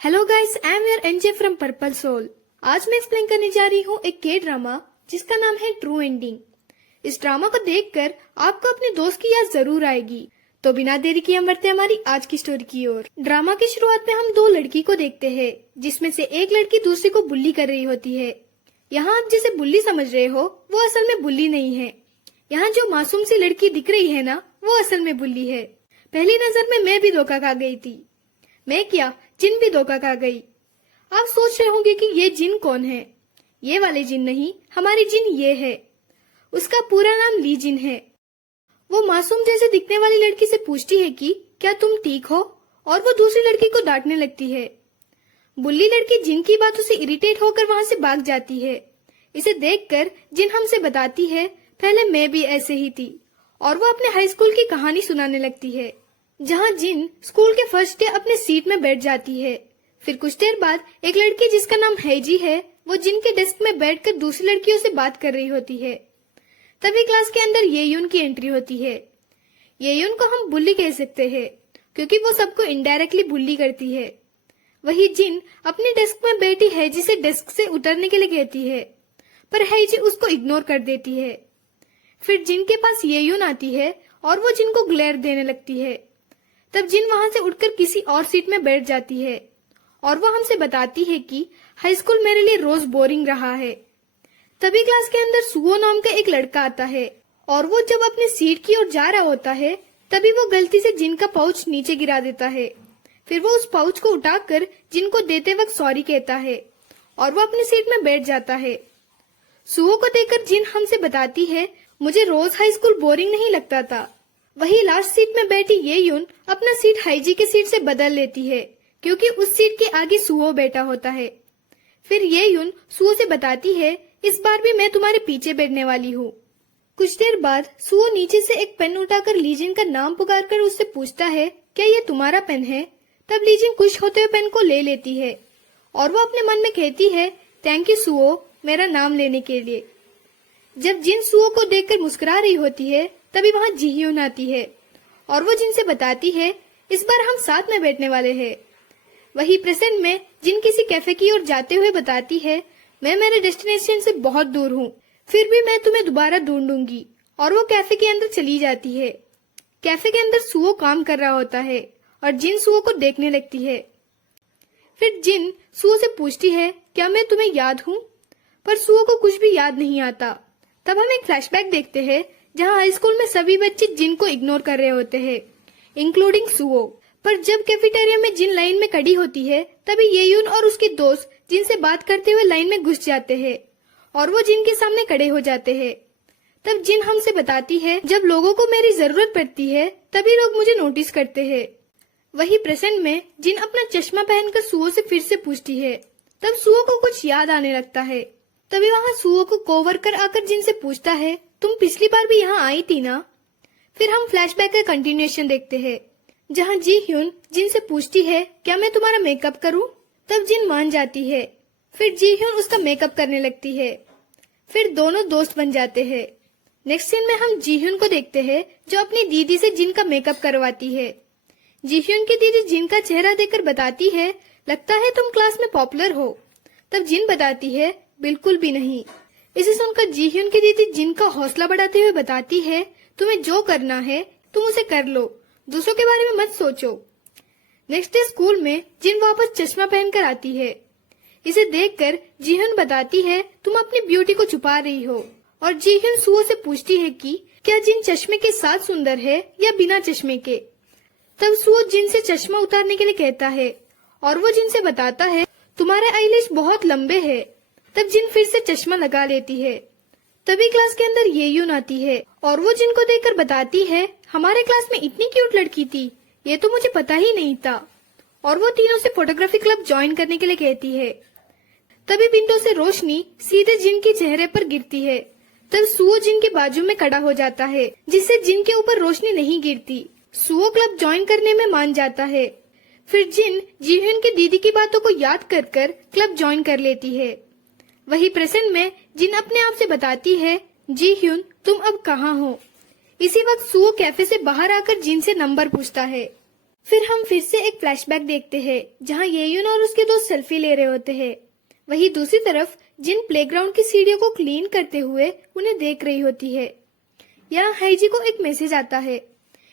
Hello guys, I am your NJ from purple soul. आज मैं explain करने जा रही हूँ एक के ड्रामा जिसका नाम है ट्रू एंडिंग। इस ड्रामा को देखकर आपको अपने दोस्त की याद जरूर आएगी। तो बिना देरी किए हम बढ़ते हैं हमारी आज की स्टोरी की ओर। ड्रामा की शुरुआत में हम दो लड़की को देखते हैं, जिसमें से एक लड़की दूसरी को बुल्ली कर रही होती है। यहाँ आप जिसे बुल्ली समझ रहे हो वो असल में बुल्ली नहीं है। यहाँ जो मासूम सी लड़की दिख रही है ना, वो असल में बुल्ली है। पहली नजर में मैं भी धोखा खा गई थी। मैं क्या, जिन भी धोखा खा गई। आप सोच रहे होंगे कि ये जिन कौन है। ये वाले जिन नहीं, हमारी जिन ये है। उसका पूरा नाम ली जिन है। वो मासूम जैसे दिखने वाली लड़की से पूछती है कि क्या तुम ठीक हो, और वो दूसरी लड़की को डांटने लगती है। बुल्ली लड़की जिन की बातों से इरिटेट होकर वहां से भाग जाती है। इसे देखकर जिन हमसे बताती है, पहले मैं भी ऐसे ही थी, और वो अपने हाई स्कूल की कहानी सुनाने लगती है, जहाँ जिन स्कूल के फर्स्ट डे अपने सीट में बैठ जाती है। फिर कुछ देर बाद एक लड़की जिसका नाम हैजी है, वो जिन के डेस्क में बैठकर दूसरी लड़कियों से बात कर रही होती है। तभी क्लास के अंदर येयुन की एंट्री होती है। येयुन को हम बुल्ली कह सकते हैं, क्योंकि वो सबको इनडायरेक्टली बुल्ली करती है। वही जिन अपने डेस्क में बैठी हैजी से डेस्क से उतरने के लिए कहती है, पर हैजी उसको इग्नोर कर देती है। फिर जिन के पास येयुन आती है और वो जिन को ग्लेयर देने लगती है। तब जिन वहां से उठकर किसी और सीट में बैठ जाती है, और वो हमसे बताती है कि हाई स्कूल मेरे लिए रोज बोरिंग रहा है। तभी क्लास के अंदर सुओ नाम का एक लड़का आता है, और वो जब अपनी सीट की ओर जा रहा होता है, तभी वो गलती से जिन का पाउच नीचे गिरा देता है। फिर वो उस पाउच को उठाकर जिन को देते वक्त सॉरी कहता है, और वो अपनी सीट में बैठ जाता है। सुओ को देखकर जिन हमसे बताती है, मुझे रोज हाई स्कूल बोरिंग नहीं लगता था। वही लास्ट सीट में बैठी येयुन अपना सीट हाईजी के सीट से बदल लेती है, क्योंकि उस सीट के आगे सुओ बैठा होता है। फिर येयुन सुओ से बताती है, इस बार भी मैं तुम्हारे पीछे बैठने वाली हूँ। कुछ देर बाद सुओ नीचे से एक पेन उठाकर लीजिन का नाम पुकारकर उससे पूछता है, क्या ये तुम्हारा पेन है? तब लीजिन खुश होते हुए पेन को ले लेती है, और वो अपने मन में कहती है, थैंक यू सुओ, मेरा नाम लेने के लिए। जब जिन सुओ को देखकर मुस्कुरा रही होती है, तभी वहाँ जीह्यून आती है, और वो जिन से बताती है, इस बार हम साथ में बैठने वाले हैं। वही प्रेजेंट में जिन किसी कैफे की ओर जाते हुए बताती है, मैं मेरे डेस्टिनेशन से बहुत दूर हूँ, फिर भी मैं तुम्हें दोबारा ढूंढूंगी। और वो कैफे के अंदर चली जाती है। कैफे के अंदर सुओ काम कर रहा होता है, और जिन सुओ को देखने लगती है। फिर जिन सुओ से पूछती है, क्या मैं तुम्हें याद हूँ? पर सुओ को कुछ भी याद नहीं आता। तब हम एक फ्लैशबैक देखते हैं, जहाँ हाई स्कूल में सभी बच्चे जिन को इग्नोर कर रहे होते हैं, इंक्लूडिंग सुओ। पर जब कैफेटेरिया में जिन लाइन में खड़ी होती है, तभी येयुन और उसके दोस्त जिन से बात करते हुए लाइन में घुस जाते हैं, और वो जिन के सामने खड़े हो जाते हैं। तब जिन हमसे बताती है, जब लोगों को मेरी जरूरत पड़ती है, तभी लोग मुझे नोटिस करते हैं। वही प्रेजेंट में जिन अपना चश्मा पहनकर सुओ से फिर से पूछती है। तब सुओ को कुछ याद आने लगता है। तभी वहाँ सुओ को कोवर्कर आकर जिन से पूछता है, तुम पिछली बार भी यहाँ आई थी ना? फिर हम फ्लैशबैक का कंटिन्यूएशन देखते हैं, जहाँ जी ह्यून जिन से पूछती है, क्या मैं तुम्हारा मेकअप करूं? तब जिन मान जाती है। फिर जी ह्यून उसका मेकअप करने लगती है। फिर दोनों दोस्त बन जाते हैं। नेक्स्ट सीन में हम जी ह्यून को देखते हैं, जो अपनी दीदी से जिन का मेकअप करवाती है। जी ह्यून की दीदी जिन का चेहरा देखकर बताती है, लगता है तुम क्लास में पॉपुलर हो। तब जिन बताती है, बिल्कुल भी नहीं। इसे सुनकर जी ह्यून की दीदी जिन का हौसला बढ़ाते हुए बताती है, तुम्हें जो करना है तुम उसे कर लो, दूसरों के बारे में मत सोचो। नेक्स्ट डे स्कूल में जिन वापस चश्मा पहनकर आती है। इसे देखकर जी ह्यून बताती है, तुम अपनी ब्यूटी को छुपा रही हो। और जी ह्यून सुओ से पूछती है कि क्या जिन चश्मे के साथ सुंदर है या बिना चश्मे के। तब सुओ जिन से चश्मा उतारने के लिए कहता है, और वो जिन से बताता है, तुम्हारे आईलैश बहुत लंबे है। तब जिन फिर से चश्मा लगा लेती है। तभी क्लास के अंदर येयुन आती है, और वो जिन को देखकर बताती है, हमारे क्लास में इतनी क्यूट लड़की थी, ये तो मुझे पता ही नहीं था। और वो तीनों से फोटोग्राफी क्लब ज्वाइन करने के लिए कहती है। तभी विंडो से रोशनी सीधे जिन के चेहरे पर गिरती है। तब सुओ जिन के बाजू में खड़ा हो जाता है, जिससे जिन के ऊपर रोशनी नहीं गिरती। सुओ क्लब ज्वाइन करने में मान जाता है। फिर जिन जीह्यून की दीदी की बातों को याद कर कर क्लब ज्वाइन कर लेती है। वही प्रेजेंट में जिन अपने आप से बताती है, जी ह्यून तुम अब कहाँ हो? इसी वक्त सुओ कैफे से बाहर आकर जिन से नंबर पूछता है। फिर हम फिर से एक फ्लैशबैक देखते हैं जहाँ येयुन और उसके दोस्त सेल्फी ले रहे होते हैं। वहीं दूसरी तरफ जिन प्लेग्राउंड की सीढ़ियों को क्लीन करते हुए उन्हें देख रही होती है। यहाँ हाईजी को एक मैसेज आता है।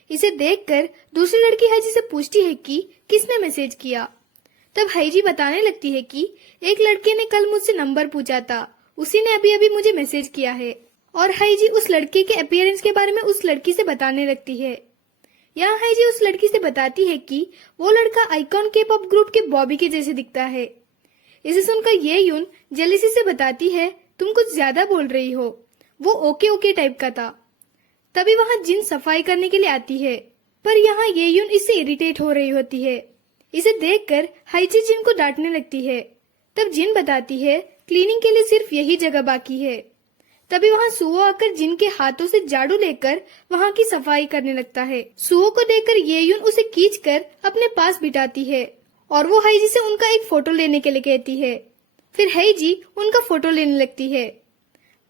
इसे देखकर दूसरी लड़की हाईजी से पूछती है कि किसने मैसेज किया। तब हाईजी बताने लगती है कि एक लड़के ने कल मुझसे नंबर पूछा था, उसी ने अभी अभी मुझे मैसेज किया है। और हाईजी उस लड़के के अपीयरेंस के बारे में उस लड़की से बताने लगती है। यहाँ हाईजी उस लड़की से बताती है कि वो लड़का आइकॉन के पॉप ग्रुप के बॉबी के जैसे दिखता है। इसे सुनकर येयुन जेलसी से बताती है, तुम कुछ ज्यादा बोल रही हो, वो ओके ओके टाइप का था। तभी वहाँ जिन सफाई करने के लिए आती है, पर यहाँ येयुन इससे इरिटेट हो रही होती है। इसे देखकर हाईजी जिन को डांटने लगती है। तब जिन बताती है क्लीनिंग के लिए सिर्फ यही जगह बाकी है। तभी वहाँ सुओ आकर जिन के हाथों से झाड़ू लेकर वहाँ की सफाई करने लगता है। सुओ को देखकर येयुन उसे खींचकर अपने पास बिठाती है और वो हाईजी से उनका एक फोटो लेने के लिए कहती है। फिर हाईजी उनका फोटो लेने लगती है।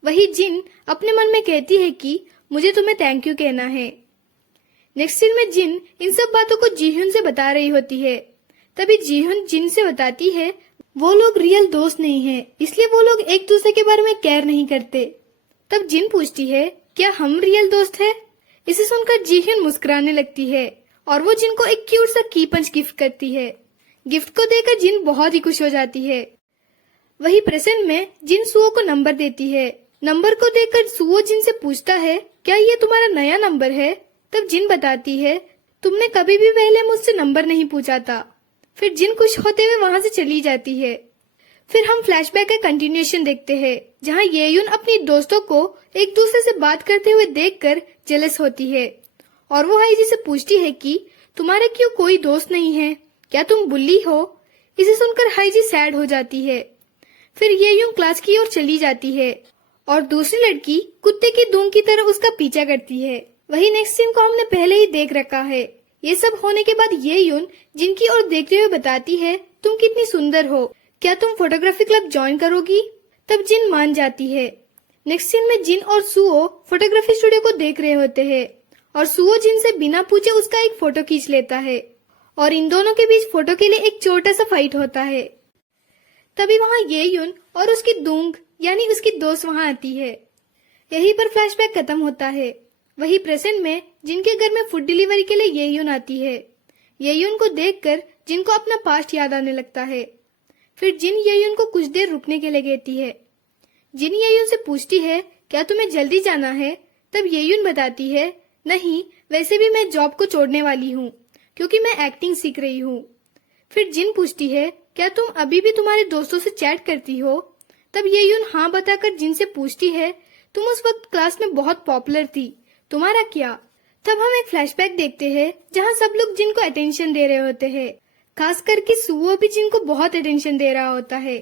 वही जिन अपने मन में कहती है कि मुझे तुम्हें थैंक यू कहना है। नेक्स्ट सीन में जिन इन सब बातों को जीहुन से बता रही होती है। तभी जीहुन जिन से बताती है वो लोग रियल दोस्त नहीं है, इसलिए वो लोग एक दूसरे के बारे में केयर नहीं करते। तब जिन पूछती है क्या हम रियल दोस्त है। इसे सुनकर जीहुन मुस्कुराने लगती है और वो जिन को एक क्यूट सा की पंच गिफ्ट करती है। गिफ्ट को देकर जिन बहुत ही खुश हो जाती है। वही प्रेजेंट में जिन सुओ को नंबर देती है। नंबर को देखकर सुओ जिन से पूछता है क्या ये तुम्हारा नया नंबर है। तब जिन बताती है तुमने कभी भी पहले मुझसे नंबर नहीं पूछा था। फिर जिन खुश होते हुए वहाँ से चली जाती है। फिर हम फ्लैशबैक का कंटिन्यूएशन देखते हैं जहाँ येयुन अपनी दोस्तों को एक दूसरे से बात करते हुए देखकर जेलस होती है और वो हाईजी से पूछती है कि तुम्हारे क्यों कोई दोस्त नहीं है, क्या तुम बुल्ली हो। इसे सुनकर हाईजी सैड हो जाती है। फिर येयुन क्लास की ओर चली जाती है और दूसरी लड़की कुत्ते की दूम की तरह उसका पीछा करती है। वही नेक्स्ट सीन को हमने पहले ही देख रखा है। ये सब होने के बाद येयुन जिनकी ओर देखते हुए बताती है तुम कितनी सुंदर हो, क्या तुम फोटोग्राफी क्लब ज्वाइन करोगी। तब जिन मान जाती है। नेक्स्ट सीन में जिन और सुओ फोटोग्राफी स्टूडियो को देख रहे होते हैं और सुओ जिन से बिना पूछे उसका एक फोटो खींच लेता है और इन दोनों के बीच फोटो के लिए एक छोटा सा फाइट होता है। तभी वहाँ येयुन और उसकी दूंग यानी उसकी दोस्त वहाँ आती है। यहीं पर फ्लैशबैक खत्म होता है। वही प्रेजेंट में जिनके घर में फूड डिलीवरी के लिए येयुन आती है। येयुन को देखकर जिनको अपना पास्ट याद आने लगता है। फिर जिन येयुन को कुछ देर रुकने के लिए कहती है। जिन येयुन से पूछती है क्या तुम्हें जल्दी जाना है। तब येयुन बताती है नहीं, वैसे भी मैं जॉब को छोड़ने वाली हूँ क्योंकि मैं एक्टिंग सीख रही हूँ। फिर जिन पूछती है क्या तुम अभी भी तुम्हारे दोस्तों से चैट करती हो। तब येयुन हाँ बताकर जिन से पूछती है तुम उस वक्त क्लास में बहुत पॉपुलर थी, तुम्हारा क्या। तब हम एक फ्लैशबैक देखते हैं जहाँ सब लोग जिनको अटेंशन दे रहे होते हैं, खास करके सुओ भी जिनको बहुत अटेंशन दे रहा होता है।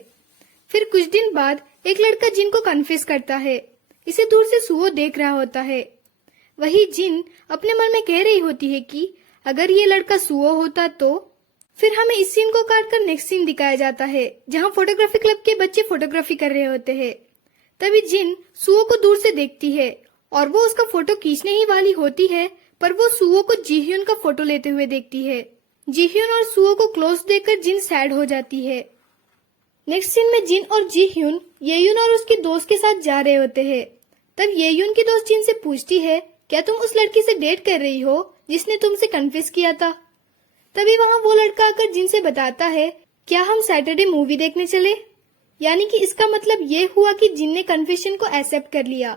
फिर कुछ दिन बाद एक लड़का जिनको कन्फेस करता है। इसे दूर से सुओ देख रहा होता है। वही जिन अपने मन में कह रही होती है कि अगर ये लड़का सुओ होता तो। फिर हमें इस सीन को काटकर नेक्स्ट सीन दिखाया जाता है जहाँ फोटोग्राफी क्लब के बच्चे फोटोग्राफी कर रहे होते हैं। तभी जिन सुओ को दूर से देखती है और वो उसका फोटो खींचने ही वाली होती है, पर वो सुओ को जीह्यून का फोटो लेते हुए देखती है। जीह्यून और सुओ को क्लोज देखकर जिन सैड हो जाती है। नेक्स्ट सीन में जिन और जीह्यून येयुन और उसके दोस्त के साथ जा रहे होते हैं। तब येयुन की दोस्त जिन से पूछती है क्या तुम उस लड़की से डेट कर रही हो जिसने तुमसे कन्फेस किया था। तभी वहाँ वो लड़का आकर जिन से बताता है क्या हम सैटरडे मूवी देखने चले। यानी कि इसका मतलब ये हुआ कि जिन ने कन्फेशन को एक्सेप्ट कर लिया।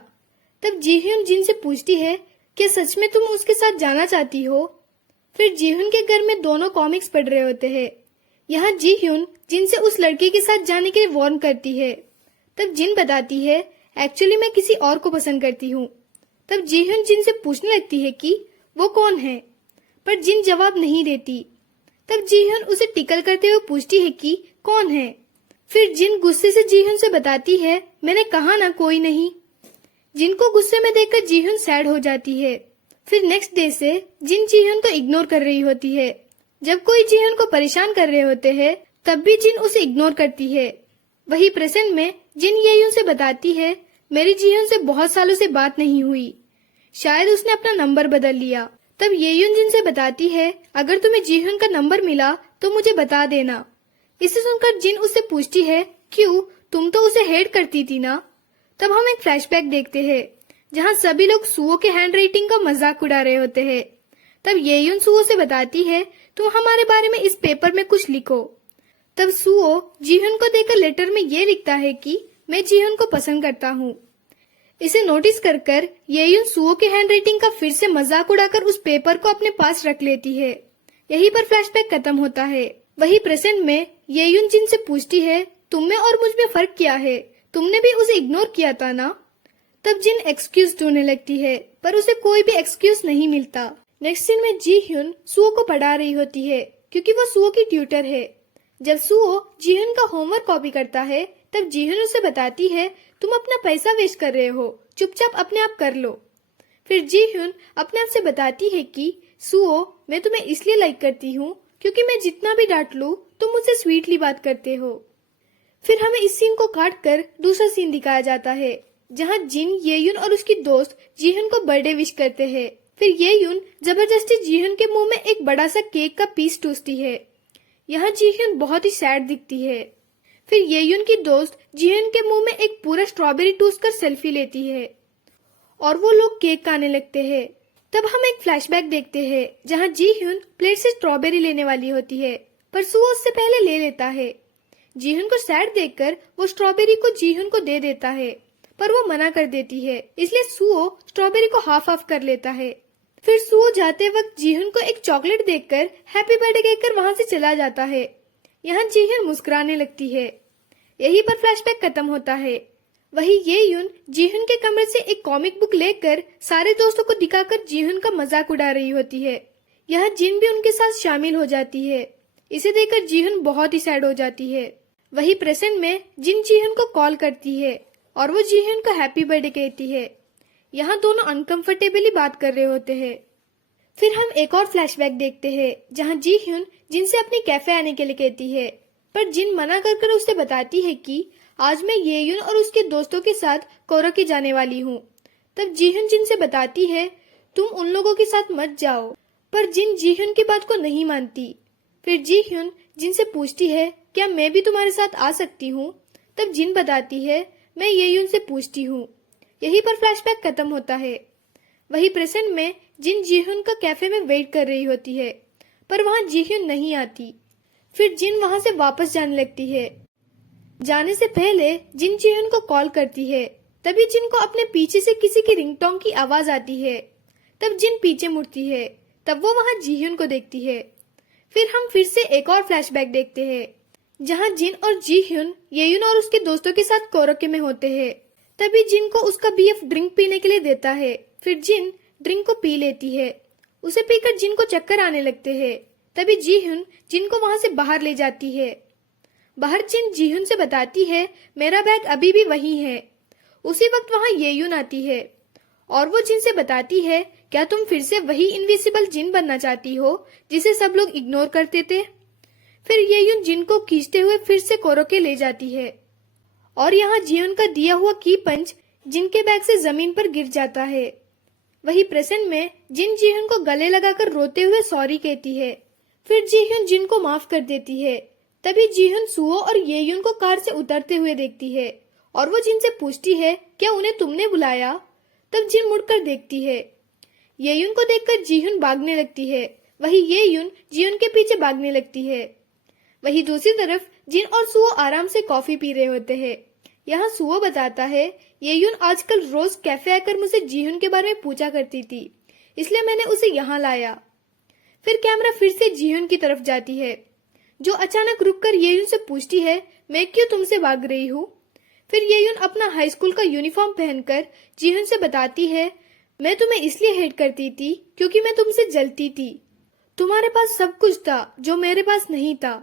तब जीह्यून जिन से पूछती है क्या सच में तुम उसके साथ जाना चाहती हो। फिर जीह्यून के घर में दोनों कॉमिक्स पढ़ रहे होते हैं। यहाँ जीह्यून जिन से उस लड़के के साथ जाने के लिए वार्न करती है। तब जिन बताती है एक्चुअली मैं किसी और को पसंद करती हूँ। तब जीह्यून जिन से पूछने लगती है कि वो कौन है, पर जिन जवाब नहीं देती। तब जीह्यून उसे टिकल करते हुए पूछती है कि कौन है। फिर जिन गुस्से से जीह्यून से बताती है मैंने कहा ना कोई नहीं। जिन को गुस्से में देखकर जीह्यून सैड हो जाती है। फिर नेक्स्ट डे से जिन जीह्यून को इग्नोर कर रही होती है। जब कोई जीह्यून को परेशान कर रहे होते हैं तब भी जिन उसे इग्नोर करती है। वही प्रेजेंट में जिन येयुन से बताती है मेरी जीह्यून से बहुत सालों से बात नहीं हुई, शायद उसने अपना नंबर बदल लिया। तब येयुन जिन से बताती है, अगर तुम्हें जीहुन का नंबर मिला तो मुझे बता देना। इसे सुनकर जिन उससे पूछती है, क्यों, तुम तो उसे हेट करती थी ना। तब हम एक फ्लैशबैक देखते हैं जहाँ सभी लोग सुओ के हैंड राइटिंग का मजाक उड़ा रहे होते हैं। तब येयुन सुओ से बताती है, तुम हमारे बारे में इस पेपर में कुछ लिखो। तब सुओ जीहुन को देकर लेटर में ये लिखता है कि मैं जीहुन को पसंद करता हूँ। इसे नोटिस कर येयुन सुओ के हैंडराइटिंग का फिर से मजाक उड़ाकर उस पेपर को अपने पास रख लेती है। यहीं पर फ्लैशबैक खत्म होता है। वही प्रेजेंट में येयुन जिन से पूछती है, तुम में और मुझ में फर्क क्या है, तुमने भी उसे इग्नोर किया था ना। तब जिन एक्सक्यूज ढूंढने लगती है पर उसे कोई भी एक्सक्यूज नहीं मिलता। नेक्स्ट सीन में जीहुन सुओ को पढ़ा रही होती है क्योंकि वो सुओ की ट्यूटर है। जब सुओ जीहुन का होमवर्क कॉपी करता है तब जीहुन उसे बताती है, तुम अपना पैसा वेस्ट कर रहे हो, चुपचाप अपने आप कर लो। फिर जीहुन अपने आप से बताती है कि सुओ, मैं तुम्हें इसलिए लाइक करती हूँ क्योंकि मैं जितना भी डांट लूं तुम मुझसे स्वीटली बात करते हो। फिर हमें इस सीन को काट कर दूसरा सीन दिखाया जाता है जहाँ जिन येयुन और उसकी दोस्त जीहुन को बर्थडे विश करते हैं। फिर येयुन जबरदस्ती जीहुन के मुंह में एक बड़ा सा केक का पीस ठूसती है। यहाँ जीहुन बहुत ही सैड दिखती है। फिर येयुन की दोस्त जीहुन के मुंह में एक पूरा स्ट्रॉबेरी ठूस कर सेल्फी लेती है और वो लोग केक खाने लगते हैं। तब हम एक फ्लैशबैक देखते हैं जहाँ जीहुन प्लेट से स्ट्रॉबेरी लेने वाली होती है पर सुओ उससे पहले ले लेता है। जीहुन को सैड देखकर वो स्ट्रॉबेरी को जीहुन को दे देता है पर वो मना कर देती है, इसलिए सुओ स्ट्रॉबेरी को हाफ हाफ कर लेता है। फिर सुओ जाते वक्त जीहुन को एक चॉकलेट देकर हैप्पी बर्थडे कहकर वहाँ से चला जाता है। यहाँ जीहुन मुस्कुराने लगती है। यहीं पर फ्लैशबैक खत्म होता है। वही येयुन जीहुन के कमरे से एक कॉमिक बुक लेकर सारे दोस्तों को दिखाकर जीहुन का मजाक उड़ा रही होती है। यहाँ जिन भी उनके साथ शामिल हो जाती है। इसे देखकर जीहुन बहुत ही सैड हो जाती है। वही प्रेजेंट में जिन जीहुन को कॉल करती है और वो जीहुन को हैप्पी बर्थडे कहती है। यहाँ दोनों अनकंफर्टेबली बात कर रहे होते हैं। फिर हम एक और फ्लैशबैक देखते हैं जहाँ जीहुन जिन से अपने कैफे आने के लिए कहती है पर जिन मना कर उसे बताती है कि आज मैं येयुन और उसके दोस्तों के साथ कोरोके जाने वाली हूँ। तब जीहुन जिन से बताती है, तुम उन लोगों के साथ मत जाओ, पर जिन जीहुन की बात को नहीं मानती। फिर जीहुन जिन से पूछती है, क्या मैं भी तुम्हारे साथ आ सकती हूँ। तब जिन बताती है, मैं येयुन से पूछती हूँ। यहीं पर फ्लैशबैक खत्म होता है। वही प्रेजेंट में जिन जीहुन का कैफे में वेट कर रही होती है पर वहाँ जीहुन नहीं आती। फिर जिन वहाँ से वापस जाने लगती है। जाने से पहले जिन जीहुन को कॉल करती है। तभी जिन को अपने पीछे से किसी की रिंगटोन की आवाज आती है। तब जिन पीछे मुड़ती है। तब वो वहाँ जीहुन को देखती है। फिर हम फिर से एक और फ्लैशबैक देखते हैं जहाँ जिन और जीहुन येयुन और उसके दोस्तों के साथ कोरोके में होते हैं। तभी जिन को उसका बीएफ ड्रिंक पीने के लिए देता है। फिर जिन ड्रिंक को पी लेती है। उसे पीकर जिन को चक्कर आने लगते हैं। तभी जीहुन जिन को वहाँ से बाहर ले जाती है। बाहर जिन जीहुन से बताती है, मेरा बैग अभी भी वही है। उसी वक्त वहाँ येयुन आती है और वो जिन से बताती है, क्या तुम फिर से वही इनविजिबल जिन बनना चाहती हो जिसे सब लोग इग्नोर करते थे। फिर येयुन जिन को खींचते हुए फिर से कोरोके ले जाती है और यहाँ जीहुन का दिया हुआ की पंच जिन के बैग से जमीन पर गिर जाता है। वही प्रेजेंट में जिन जीहुन को गले लगाकर रोते हुए सॉरी कहती है। फिर जीहुन जिन को माफ कर देती है। तभी जीहुन सुओ और येयुन को कार से उतरते हुए देखती है और वो जिन से पूछती है, क्या उन्हें तुमने बुलाया। तब जिन मुड़कर देखती है। येयुन को देखकर जीहुन भागने लगती है। वही येयुन जीहुन के पीछे भागने लगती है। वही दूसरी तरफ जिन और सुओ आराम से कॉफी पी रहे होते हैं। यहाँ सुओ बताता है, येयुन आजकल रोज कैफे आकर मुझसे जीहुन के बारे में पूछा करती थी, इसलिए मैंने उसे यहाँ लाया। फिर कैमरा फिर से जीहुन की तरफ जाती है जो अचानक रुककर येयुन से पूछती है, मैं क्यों तुमसे भाग रही हूँ। फिर येयुन अपना हाई स्कूल का यूनिफॉर्म पहनकर जीहुन से बताती है, मैं तुम्हें इसलिए हेट करती थी क्योंकि मैं तुमसे जलती थी। तुम्हारे पास सब कुछ था जो मेरे पास नहीं था।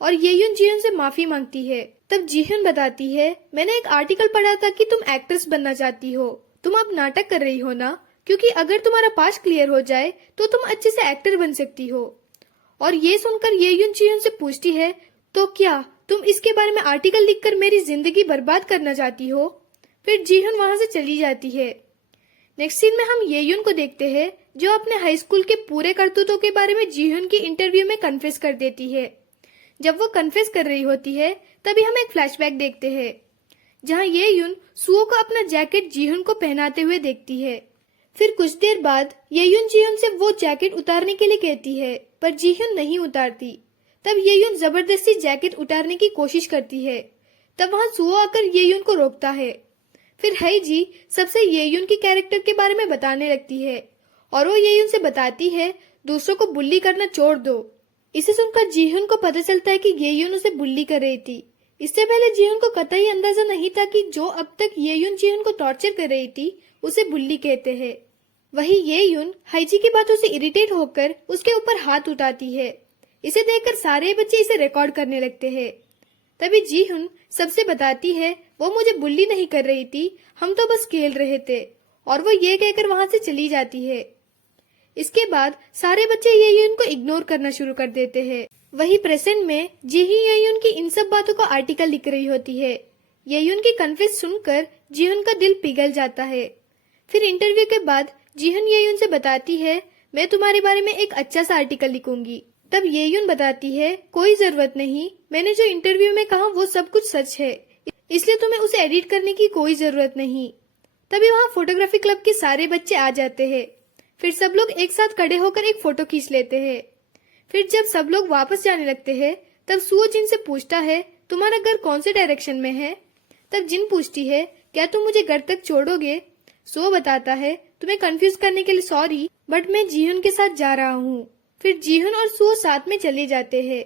और येयुन जीहुन से माफी मांगती है। तब जीहुन बताती है, मैंने एक आर्टिकल पढ़ा था कि तुम एक्ट्रेस बनना चाहती हो। तुम अब नाटक कर रही हो ना, क्योंकि अगर तुम्हारा पास क्लियर हो जाए तो तुम अच्छे से एक्टर बन सकती हो। और ये सुनकर येयुन जीहुन से पूछती है, तो क्या तुम इसके बारे में आर्टिकल लिखकर मेरी जिंदगी बर्बाद करना चाहती हो। फिर जीहुन वहां से चली जाती है। नेक्स्ट सीन में हम येयुन को देखते हैं जो अपने हाई स्कूल के पूरे करतूतों के बारे में जीहुन की इंटरव्यू में कन्फेस कर देती है। जब वो कन्फेस कर रही होती है तभी हम एक फ्लैशबैक देखते हैं जहां ये यून सुओ को अपना जैकेट जीहुन को पहनाते हुए देखती है। फिर कुछ देर बाद ये यून जीहुन से वो जैकेट उतारने के लिए कहती है पर जीहुन नहीं उतारती। तब ये यून जबरदस्ती जैकेट उतारने की कोशिश करती है। तब वहां सुओ आकर ये यून को रोकता है। फिर हाई जी सबसे ये यून की कैरेक्टर के बारे में बताने लगती है और वो ये यून से बताती है दूसरों को बुल्ली करना छोड़ दो। इसे सुनकर जीहुन को पता चलता है कि ये यून उसे बुल्ली कर रही थी। इससे पहले जीहुन को कतई अंदाजा नहीं था कि जो अब तक ये यून जीहुन को टॉर्चर कर रही थी उसे बुल्ली कहते हैं। वही ये यून हाईजी की बातों से इरिटेट होकर उसके ऊपर हाथ उठाती है। इसे देखकर सारे बच्चे इसे रिकॉर्ड करने लगते हैं। तभी जीहुन सबसे बताती है वो मुझे बुल्ली नहीं कर रही थी, हम तो बस खेल रहे थे, और वो ये कहकर वहां से चली जाती है। इसके बाद सारे बच्चे ये यून को इग्नोर करना शुरू कर देते हैं। वही प्रेजेंट में जीही ये यून की इन सब बातों का आर्टिकल लिख रही होती है। ये यून की कन्फेस सुनकर जीहुन का दिल पिघल जाता है। फिर इंटरव्यू के बाद जीहुन ये यून से बताती है मैं तुम्हारे बारे में एक अच्छा सा आर्टिकल लिखूंगी। तब ये यून बताती है कोई जरूरत नहीं, मैंने जो इंटरव्यू में कहा वो सब कुछ सच है, इसलिए तुम्हें उसे एडिट करने की कोई जरूरत नहीं। तभी वहाँ फोटोग्राफी क्लब के सारे बच्चे आ जाते हैं। फिर सब लोग एक साथ खड़े होकर एक फोटो खींच लेते हैं। फिर जब सब लोग वापस जाने लगते हैं तब सुओ जिन से पूछता है तुम्हारा घर कौन से डायरेक्शन में है। तब जिन पूछती है क्या तुम मुझे घर तक छोड़ोगे। सुओ बताता है तुम्हें कंफ्यूज करने के लिए सॉरी, बट मैं जीहुन के साथ जा रहा हूँ। फिर जीहुन और सुओ साथ में चले जाते हैं।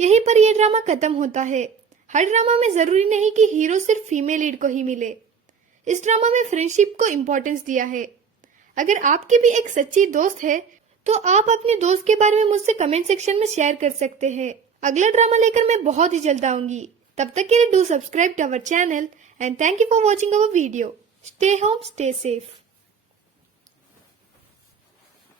यहीं पर यह ड्रामा खत्म होता है। हर ड्रामा में जरूरी नहीं कि हीरो सिर्फ फीमेल लीड को ही मिले। इस ड्रामा में फ्रेंडशिप को इम्पोर्टेंस दिया है। अगर आपकी भी एक सच्ची दोस्त है तो आप अपने दोस्त के बारे में मुझसे कमेंट सेक्शन में शेयर कर सकते हैं। अगला ड्रामा लेकर मैं बहुत ही जल्द आऊंगी। तब तक के लिए do subscribe to our channel and thank you for watching our video. Stay home, stay safe.